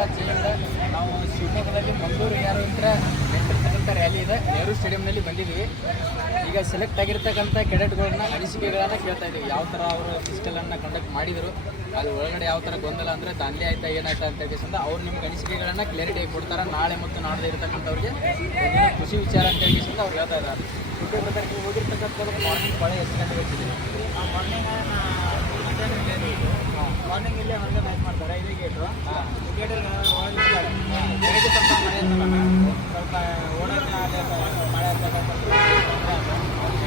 ಎಲ್ಲ ಜೈಲಿಂದ ನಾವು ಶಿವಮೊಗ್ಗದಲ್ಲಿ ಮಂಗಳೂರು ಯಾರು ಅಂತ ನಿಂತಿರ್ತಕ್ಕಂಥ ರ್ಯಾಲಿ ಇದೆ ನೆಹರು ಸ್ಟೇಡಿಯಂನಲ್ಲಿ ಬಂದಿದ್ವಿ. ಈಗ ಸೆಲೆಕ್ಟ್ ಆಗಿರ್ತಕ್ಕಂಥ ಕೆಡೆಟ್ಗಳನ್ನ ಅನಿಸಿಕೆಗಳನ್ನು ಕೇಳ್ತಾ ಇದ್ದೀವಿ. ಯಾವ ಥರ ಅವರು ಫಿಸಿಕಲನ್ನು ಕಂಡಕ್ಟ್ ಮಾಡಿದರು, ಅದು ಒಳಗಡೆ ಯಾವ ಥರ ಗೊಂದಲ ಅಂದರೆ ದಾಂಧಲೆ ಆಯ್ತಾ ಏನಾಯ್ತಾ ಅಂತ ಕೇಸಿಂದ ಅವ್ರು ನಿಮ್ಗೆ ಅನಿಸಿಕೆಗಳನ್ನು ಕ್ಲಾರಿಟಿ ಕೊಡ್ತಾರೆ. ನಾಳೆ ಮತ್ತು ನಾಡದೇ ಇರತಕ್ಕಂಥವ್ರಿಗೆ ಖುಷಿ ವಿಚಾರ ಅಂತ ಕೇಸಿಂದ ಅವ್ರು ಹೇಳ್ತಾ ಇದ್ದಾರೆ. ನೀವು ಹೋಗಿರ್ತಕ್ಕಂಥದ್ದು ಮಾರ್ನಿಂಗ್ ಭಾಳ ಎಷ್ಟು ಗಂಟೆಗೆ ಹೋಗ್ತಿದ್ದೀವಿ? ಮಾರ್ನಿಂಗ್ ಇಲ್ಲೇ ಹೊರಗೆ ಮ್ಯಾಚ್ ಮಾಡ್ತಾರೆ. ಇದೇ ಗೇಟು ಗೇಟಲ್ಲಿ ಬೆಳಗ್ಗೆ ಸ್ವಲ್ಪ ಮಳೆ ಇರ್ತಲ್ಲ, ಸ್ವಲ್ಪ ಓಡೋಕೆ ಮಳೆ ಇರ್ತಕ್ಕಂಥ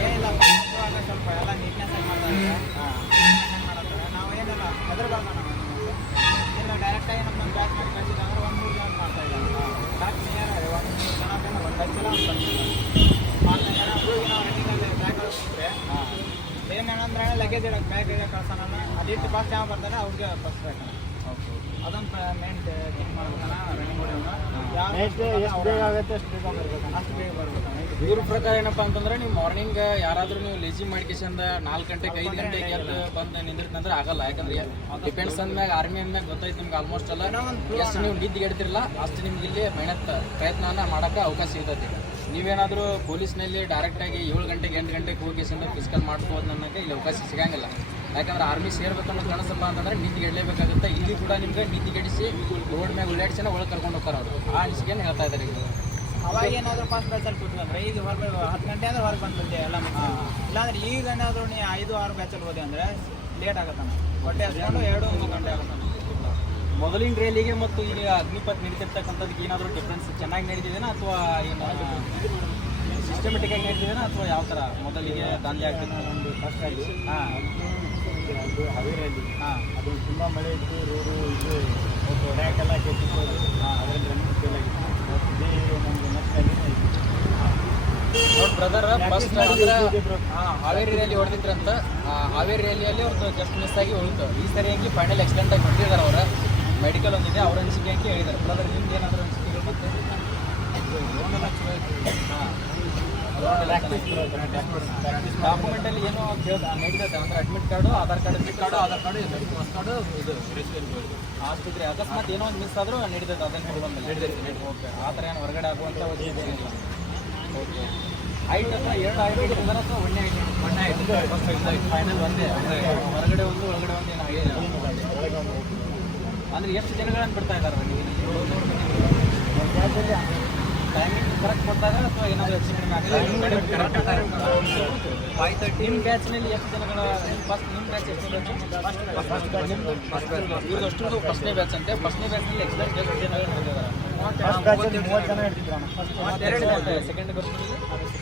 ಏನಿಲ್ಲ ಸ್ವಲ್ಪ ಎಲ್ಲ ನೀಟ್ನೆಸ್ ಆಗಿ ಮಾಡ್ತಾರೆ. ಮಾಡ್ತಾರೆ ನಾವು ಏನಿಲ್ಲ ಹೆದರ್ಬಾರ್ದು ನಾವು ಇಲ್ಲ ಡೈರೆಕ್ಟಾಗಿ ನಮ್ಮ ಬ್ಯಾಚ್ ಮಾಡಿ ಕಳಿಸಿದ್ರೆ ಒಂದು 3 ಜನ ಮಾಡ್ತಾ ಇದ್ದಾರೆ. ಬ್ಯಾಚ್ ನಿಯರ್ ಒಂದು 3 ಜನ ಒಂದು 10 ಜನ ಮಾಡ್ತಾ ಇದ್ದಾರೆ. ಹೋಗಿ ನಾವು ರನ್ನಿಂಗಲ್ಲಿ ಬ್ಯಾಗ್ ಕಳಿಸಿದ್ರೆ ಏನಂದ್ರೆ ಲಗೇಜ್ ಇಡೋಕೆ ಬ್ಯಾಗ್ ಇಡೋಕೆ ಕಳ್ಸೋಣ. ಅದಿಟ್ಟು ಫಸ್ಟ್ ಯಾವ ಬರ್ತಾನೆ ಅವ್ರಿಗೆ ಫಸ್ಟ್ ಬೇಕಣ್ಣ. ಅದೊಂದು ಮೇನ್ ಥಿಂಕ್ ಮಾಡ್ಬೇಕಣ್ಣ. ರನ್ನಿಂಗ್ ಎಷ್ಟು ಬೇಗ ಆಗುತ್ತೆ ಅಷ್ಟು ಬೇಗ ಬರ್ಬೇಕಣ್ಣ, ಅಷ್ಟು ಬೇಗ ಬರ್ಬೇಕಣ್ಣ. ಇವ್ರ ಪ್ರಕಾರ ಏನಪ್ಪ ಅಂತಂದ್ರೆ ನೀವು ಮಾರ್ನಿಂಗ್ ಯಾರಾದರೂ ನೀವು ಲೇಜಿ ಮಾಡ್ಕೇಶಂದ 4 ಗಂಟೆಗೆ 5 ಗಂಟೆಗೆ ಎದ್ದು ಬಂದು ನಿಂದಿರ್ತಂದ್ರೆ ಆಗಲ್ಲ. ಯಾಕಂದ್ರೆ ಡಿಪೆಂಡ್ಸ್ ಅಂದ್ಮ್ಯಾಗ ಆರ್ಮಿ ಅಂದ್ಮ್ಯಾಗ ಗೊತ್ತಾಯ್ತು ನಿಮ್ಗೆ ಆಲ್ಮೋಸ್ಟ್ ಎಲ್ಲ ಎಷ್ಟು ನೀವು ನಿದ್ದೆ ಎಡ್ತಿರಲ್ಲ ಅಷ್ಟು ನಿಮ್ಗೆ ಇಲ್ಲಿ ಪ್ರಯತ್ನನ ಮಾಡೋಕ್ಕೆ ಅವಕಾಶ ಸಿಗ್ತೈತಿ. ನೀವೇನಾದರೂ ಪೊಲೀಸ್ನಲ್ಲಿ ಡೈರೆಕ್ಟಾಗಿ 7 ಗಂಟೆಗೆ 8 ಗಂಟೆಗೆ ಹೋಗಿ ಫಿಸಿಕಲ್ ಮಾಡ್ಬೋದು ಅನ್ನೋಕ್ಕೆ ಇಲ್ಲಿ ಅವಕಾಶ ಸಿಗಂಗಿಲ್ಲ. ಯಾಕಂದ್ರೆ ಆರ್ಮಿ ಸೇರ್ಬೇಕನ್ನೋ ಕನಸಪ್ಪ ಅಂತಂದ್ರೆ ನಿದ್ದೆ ಎಡಲೇಬೇಕಾಗುತ್ತೆ. ಇಲ್ಲಿ ಕೂಡ ನಿಮ್ಗೆ ನಿದ್ದೆ ಗೆಡಿಸಿ ರೋಡ್ ಮ್ಯಾಗ ಉಳ್ಳಾಡಿಸಿನ ಒಳಗೆ ಕರ್ಕೊಂಡು ಹೋಗ್ತಾರೆ ಅವರು. ಆ ಅನಿಸಿಕೆಯನ್ನು ಹೇಳ್ತಾ ಇದ್ದಾರೆ. ಈಗ ಅವಾಗ ಏನಾದರೂ ಫಾಸ್ಟ್ ಬ್ಯಾಚಲ್ಲಿ ಕೂತ್ಕೊಂಡ್ರೆ ಈಗ ಹೊರಗೆ 10 ಗಂಟೆ ಅಂದರೆ ಹೊರಗೆ ಬಂದ್ಬಿಡ್ತೀವಿ ಎಲ್ಲ ಮುಗಿಸಿ. ಇಲ್ಲಾಂದ್ರೆ ಈಗ ಏನಾದರೂ ನೀವು 5-6 ಬ್ಯಾಚಲ್ಲಿ ಹೋದೆ ಅಂದರೆ ಲೇಟ್ ಆಗುತ್ತಾನೆ. ಹೊಟ್ಟೆ ಹಸ್ಕೊಂಡು 2-3 ಗಂಟೆ ಆಗುತ್ತಾನೆ. ಮೊದಲಿನ ರೇಲಿಗೆ ಮತ್ತು ಈಗ ಅಗ್ನಿಪಥ್ ನಡೀತಿರ್ತಕ್ಕಂಥದ್ದಕ್ಕೆ ಏನಾದರೂ ಡಿಫ್ರೆನ್ಸ್ ಚೆನ್ನಾಗಿ ನಡೀತಿದೇನಾ ಅಥವಾ ಏನು ಸಿಸ್ಟಮೆಟಿಕ್ ಆಗಿ ನಡೀತಿದೇನಾ ಅಥವಾ ಯಾವ ಥರ ಮೊದಲಿಗೆ ದಾಂಧಲೆ ಆಗ್ತಿತ್ತು? ಒಂದು ಫಸ್ಟ್ ಆಗಿ ಅದು ಹಾವೇರಿಯಲ್ಲಿ ಅದು ತುಂಬ ಮಳೆ ಇತ್ತು, ರೋಡು ಇದು ಹೊಡೆಯಕ್ಕೆಲ್ಲ ಕೆತ್ತಿರ್ಬೋದು. ಅದರಲ್ಲಿ ರನ್ನಿಂಗ್ ಫೇಲ್ ಆಗಿತ್ತು. ಇದೇ ನಮಗೆ ನೆಕ್ಸ್ಟ್ ಆಗಿನೇ ನೋಡಿ ಬ್ರದರ್, ಫಸ್ಟ್ ಅಂದ್ರೆ ಹಾವೇರಿ ರ್ಯಾಲಿ ಹೊಡೆದಿದ್ರಂತ. ಹಾವೇರಿ ರ್ಯಾಲಿಯಲ್ಲಿ ಅವ್ರದ್ದು ಜಸ್ಟ್ ಮಿಸ್ ಆಗಿ ಹೋಯ್ತು. ಈ ಸರಿಯಾಗಿ ಫೈನಲ್ ಎಕ್ಸಿಡೆಂಟ್ ಆಗಿ ಹೊಡೆದಿದ್ದಾರೆ. ಅವರ ಮೆಡಿಕಲ್ ಒಂದಿದೆ, ಅವ್ರ ಅನಿಸಿಕೆ ಅಂತ ಹೇಳಿದ್ದಾರೆ. ಬ್ರದರ್ ನಿಮ್ಗೆ ಏನಾದರೂ ಅನಿಸಿಕೆಗಳು? ಮತ್ತೆ ಡಾಕ್ಯುಮೆಂಟಲ್ಲಿ ಏನೋ ನಡೀತೈತೆ ಅಂದರೆ admit card, Aadhaar card, Aadhaar card ಇದು ಅಷ್ಟಿದ್ರೆ ಅಕಸ್ಮಾತ್ ಏನೋ ಒಂದು ಮಿಸ್ ಆದರೂ ನಡೀತೈತೆ. ಅದನ್ನು ಹಿಡಿದು ಓಕೆ. ಆ ಥರ ಏನು ಹೊರಗಡೆ ಆಗುವಂಥ ಏನಿಲ್ಲ. ಓಕೆ. ಹೈಟ್ ಅಥವಾ 2 ಹೈಟ್ ಇಟ್ಟಿದ್ದಾರೆ ಅಥವಾ ಒಳ್ಳೆ ಹೈಟ್ ಫೈನಲ್ ಒಂದೇ ಅಂದರೆ ಹೊರಗಡೆ ಒಂದು ಒಳಗಡೆ ಒಂದು ಏನು ಅಂದರೆ ಎಷ್ಟು ಜನಗಳನ್ನು ಬಿಡ್ತಾ ಇದ್ದಾರೆ ನೀವು? ಟೈಮಿಂಗ್ ಕರೆಕ್ಟ್ ಕೊಡ್ತಾ ಇದ್ದಾರೆ ಅಥವಾ ಏನಾದರೂ ಹೆಚ್ಚು ಕಡಿಮೆ ಆಗ್ತದೆ? ನಿಮ್ಮ ಬ್ಯಾಚ್ನಲ್ಲಿ ಎಷ್ಟು ಜನಗಳ ಫಸ್ಟ್ ನಿಮ್ಮ ಬ್ಯಾಚ್ ಎಷ್ಟು ಇವ್ರದ್ದು ಅಷ್ಟು ಫಸ್ಟ್ನೇ ಬ್ಯಾಚ್ ಅಂತೆ. ಫಸ್ಟ್ನೇ ಬ್ಯಾಚ್ನಲ್ಲಿ ಎಕ್ಸ್ಪೆಕ್ಟ್ ಎಷ್ಟು ಜನ ಹಿಡಿದಿದ್ದಾರೆ? 30 ಜನ ಹಿಡ್ತಿದ್ರು. ಸೆಕೆಂಡ್ ಬರ್ತೀನಿ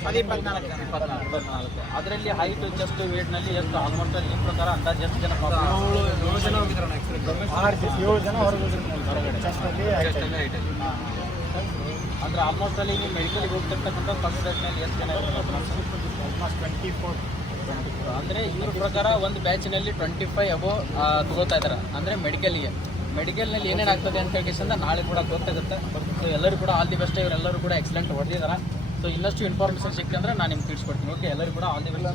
24. ಅದರಲ್ಲಿ ಹೈಟ್ ಚೆಸ್ಟ್ ವೇಟ್ನಲ್ಲಿ ಎಷ್ಟು ಆಲ್ಮೋಸ್ಟ್ ನಿಮ್ಮ ಪ್ರಕಾರ ಅಂದಾಜು ಎಷ್ಟು ಜನ? 7 ಜನ ಹೋಗಿದ್ರು. 7 ಜನ ಹೊರಗಡೆ ಅಂದರೆ ಆಲ್ಮೋಸ್ಟ್ ಅಲ್ಲಿ ನೀವು ಮೆಡಿಕಲ್ಗೆ ಹೋಗ್ತಿರ್ತಕ್ಕಂಥ ಫಸ್ಟ್ ಬ್ಯಾಚ್ನಲ್ಲಿ ಎಷ್ಟು ಜನ ಇರ್ತಾರೆ? ಆಲ್ಮೋಸ್ಟ್ 24. ಅಂದರೆ ಇವ್ರ ಪ್ರಕಾರ ಒಂದು ಬ್ಯಾಚಿನಲ್ಲಿ 25 ಅಬೋ ತಗೋತಾ ಇದ್ದಾರೆ. ಅಂದರೆ ಮೆಡಿಕಲ್ನಲ್ಲಿ ಏನೇನು ಆಗ್ತದೆ ಅಂತ ಹೇಳಿಸಿಂದ ನಾಳೆ ಕೂಡ ಗೊತ್ತಾಗುತ್ತೆ. ಸೊ ಎಲ್ಲರೂ ಕೂಡ ಆಲ್ ದಿ ಬೆಸ್ಟ್. ಇವರೆಲ್ಲರೂ ಕೂಡ ಎಕ್ಸಲೆಂಟ್ ಹೊಡೆದಿದ್ದಾರೆ. ಸೊ ಇನ್ನಷ್ಟು ಇನ್ಫಾರ್ಮೇಷನ್ ಸಿಕ್ತಂದ್ರೆ ನಾನು ನಿಮ್ಗೆ ತಿಳಿಸ್ಕೊಡ್ತೀನಿ. ಓಕೆ, ಎಲ್ಲರೂ ಕೂಡ ಆಲ್ ದಿ ಬೆಸ್ಟ್.